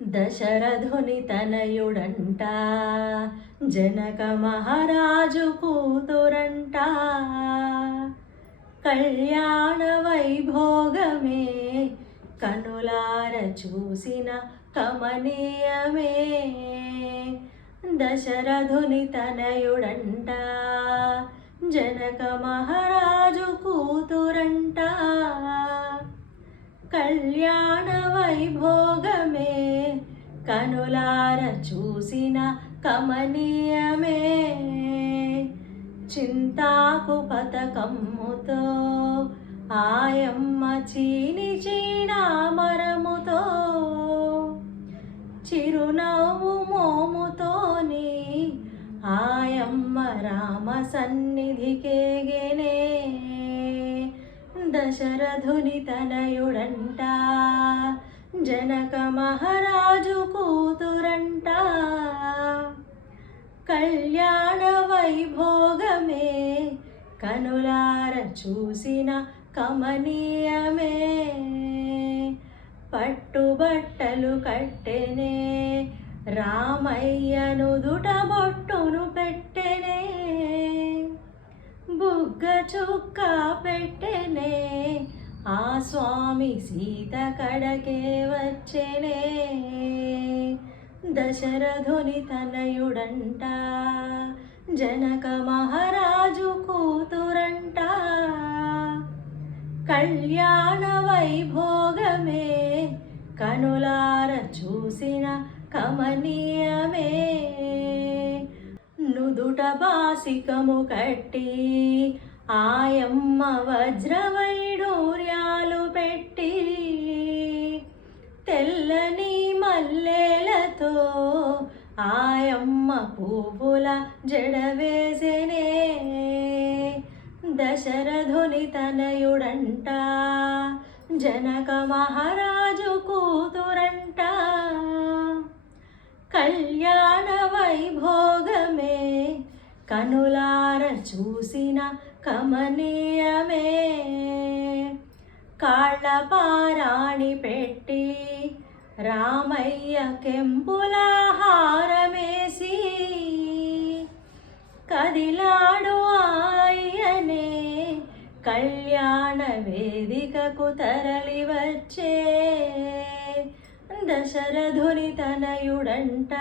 దశరథుని తనయుడంట, జనక మహారాజు కూతురంట. కళ్యాణ వైభోగమే కనులార చూసిన కమనీయమే. దశరథుని తనయుడంట, జనక మహారాజు కూతురంట. కళ్యాణ వైభోగమే కనులార చూసిన కమనీయమే. చింతాకు పతకమ్ముతో ఆయమ్మ చీని చీనామరముతో, చిరునవ్వు మోముతోని ఆయమ్మ రామ సన్నిధికేగెనే. దశరథుని తనయుడంట, జనక మహారాజు కూతురంట. కళ్యాణ వైభోగమే కనులార చూసిన కమనీయమే. పట్టుబట్టలు కట్టెనే రామయ్య నుదుట బొట్టును పెట్టెనే. బుగ్గ చుక్క పెట్టెనే ఆ స్వామి సీత కడకే వచ్చెనే. దశరథుని తనయుడంట, జనక మహారాజు కూతురంట. కళ్యాణ వైభోగమే కనులార చూసిన కమనీయమే. నుదుట బాసికము కట్టి ఆయమ్మ వజ్రవైడూర్యాలు పెట్టి, తెల్లని మల్లెలతో ఆయమ్మ పువ్వుల జడవేసెనే. దశరథుని తనయుడంట, జనక మహారాజు కూతురంట. కళ్యాణ వైభోగమే కనులార చూసిన కమనీయమే. కాళ్ళ పారాణి పెట్టి రామయ్య కెంపుల హారమేసి, కదిలాడు ఆయనే కళ్యాణ వేదికకు తరలి వచ్చే. దశరథుని తనయుడంట,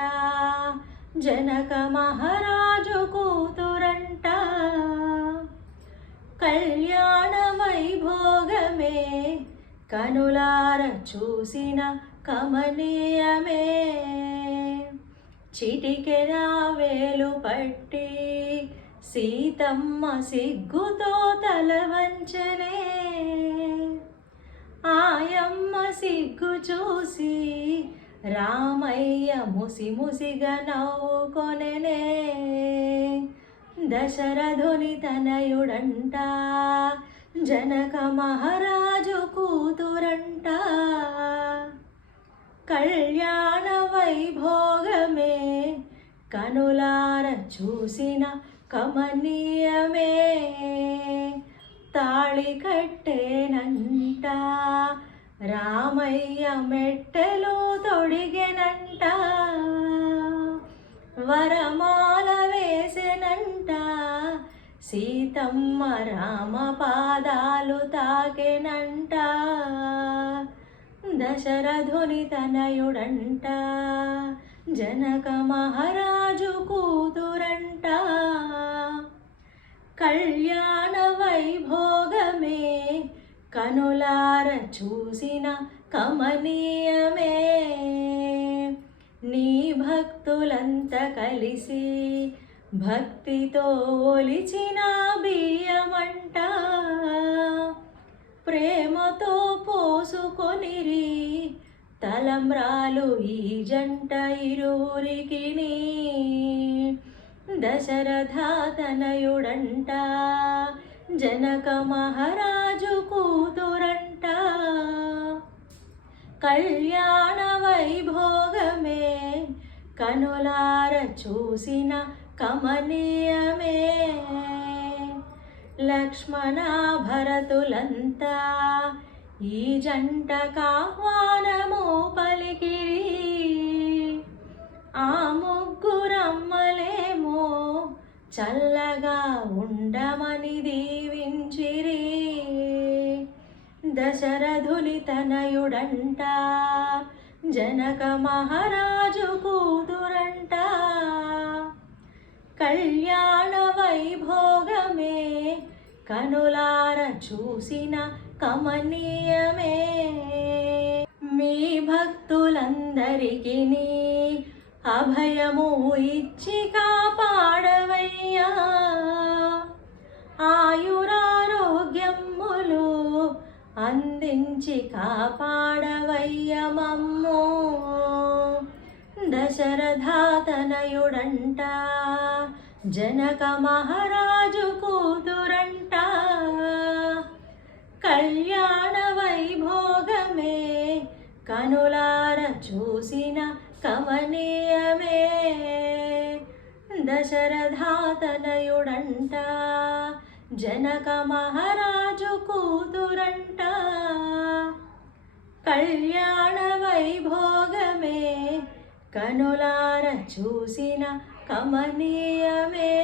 జనక మహారాజు కూతురంట. కళ్యాణ వైభోగమే కనులార చూసిన కమనీయమే. చిటికెన వేలు పట్టి సీతమ్మ సిగ్గుతో తల వంచనే. ఆయమ్మ సిగ్గు చూసి రామయ్య ముసిముసిగా నవ్వుకొనెనే. దశరథుని తనయుడంట, జనక మహారాజు కూతురంట. కళ్యాణ వైభోగమే కనులార చూసిన కమనీయమే. తాళి కట్టేనంట రామయ్య మెట్టెలు తొడిగెనంట. వరమాల వేసెనంట సీతమ్మ రామ పాదాలు తాకెనంట. దశరథుని తనయుడంట, జనక మహారాజు కూతురంట. కళ్యాణ వైభోగమే కనులార చూసిన కమనీయమే. నీ భక్తులంత కలిసి భక్తితో ఒలిచిన బియ్యమంట. ప్రేమతో పోసుకొనిరి తలంబ్రాలు ఈ జంట ఇరువురికిని. దశరథ తనయుడంట, జనక మహారాజు కూతురంట. కళ్యాణ వైభోగమే కనులార చూసిన కమనీయమే. లక్ష్మణ భరతులంతా ఈ జంటకాహ్వానము పలికిరి. చల్లగా ఉండమని దీవించిరి. దశరథుని తనయుడంట, జనక మహారాజు కూతురంట. కళ్యాణ వైభోగమే కనులార చూసిన కమనీయమే. మీ భక్తులందరికీ అభయము ఇచ్చి కాపాడవయ్యా. ఆయురారోగ్యములు అందించి కాపాడవయ్య మమ్ము. దశరథాతనయుడంట, జనక మహారాజు కూతురంట. కళ్యాణ వైభోగమే కనులార చూసిన కమనీయమే. దశరథాతనయుడంట, జనక మహారాజు కూతురంట. కళ్యాణ వైభోగమే కనులార చూసిన కమనీయమే.